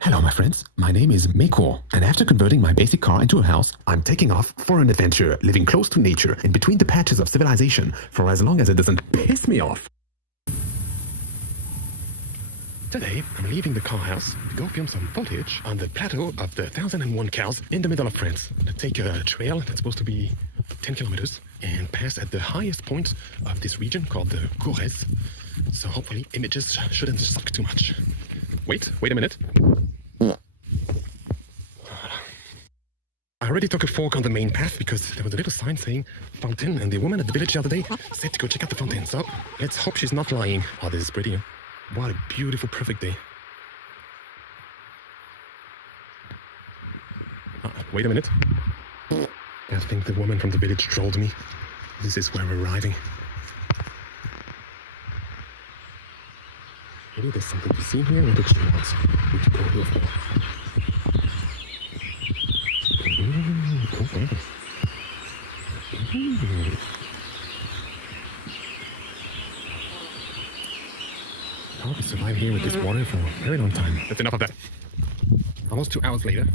Hello, my friends. My name is Meyqool, and after converting my basic car into a house, I'm taking off for an adventure, living close to nature in between the patches of civilization for as long as it doesn't piss me off. Today, I'm leaving the car house to go film some footage on the plateau of the 1001 cows in the middle of France. To take a trail that's supposed to be 10 kilometers and pass at the highest point of this region called the Corrèze. So hopefully images shouldn't suck too much. Wait a minute. I already took a fork on the main path because there was a little sign saying fountain, and the woman at the village the other day said to go check out the fountain. So let's hope she's not lying. Oh, this is pretty, huh? What a beautiful, perfect day. Wait a minute. I think the woman from the village trolled me. This is where we're arriving. Maybe there's something to see here. What actually wants me to go here for? Okay. I'll be survive here with this water for a very long time. That's enough of that. Almost 2 hours later,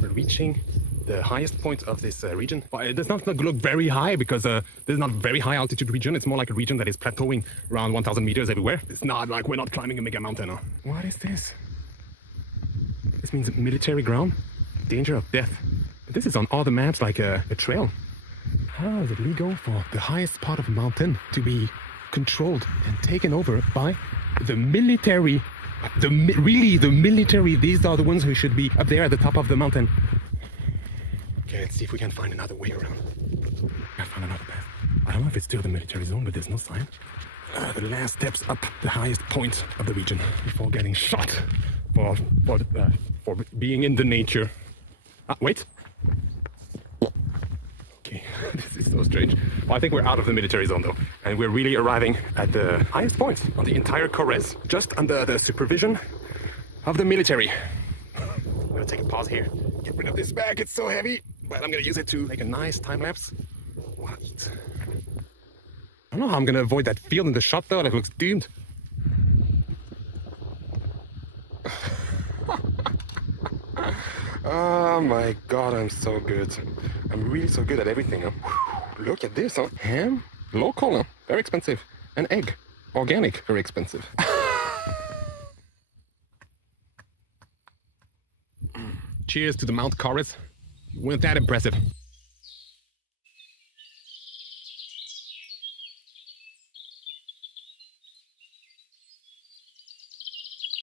we're reaching the highest point of this region. But it does not look very high because this is not a very high altitude region. It's more like a region that is plateauing around 1,000 meters everywhere. It's not like we're not climbing a mega mountain. Huh? What is this? This means military ground, danger of death. This is on all the maps like a trail. How is it legal for the highest part of a mountain to be controlled and taken over by the military? The military, these are the ones who should be up there at the top of the mountain. Okay, let's see if we can find another way around. I found another path. I don't know if it's still the military zone, but there's no sign. The last steps up the highest point of the region before getting shot for being in the nature. Wait. Okay, this is so strange. Well, I think we're out of the military zone though, and we're really arriving at the highest point on the entire Corrèze, just under the supervision of the military. I'm gonna take a pause here, get rid of this bag, it's so heavy, but I'm gonna use it to make a nice time lapse. What? I don't know how I'm gonna avoid that field in the shot though, that looks doomed. Oh my god, I'm so good. I'm really so good at everything. Huh? Look at this, huh? Ham, local, huh? Very expensive. And egg, organic, very expensive. Cheers to the Mount Corrèze. Weren't that impressive.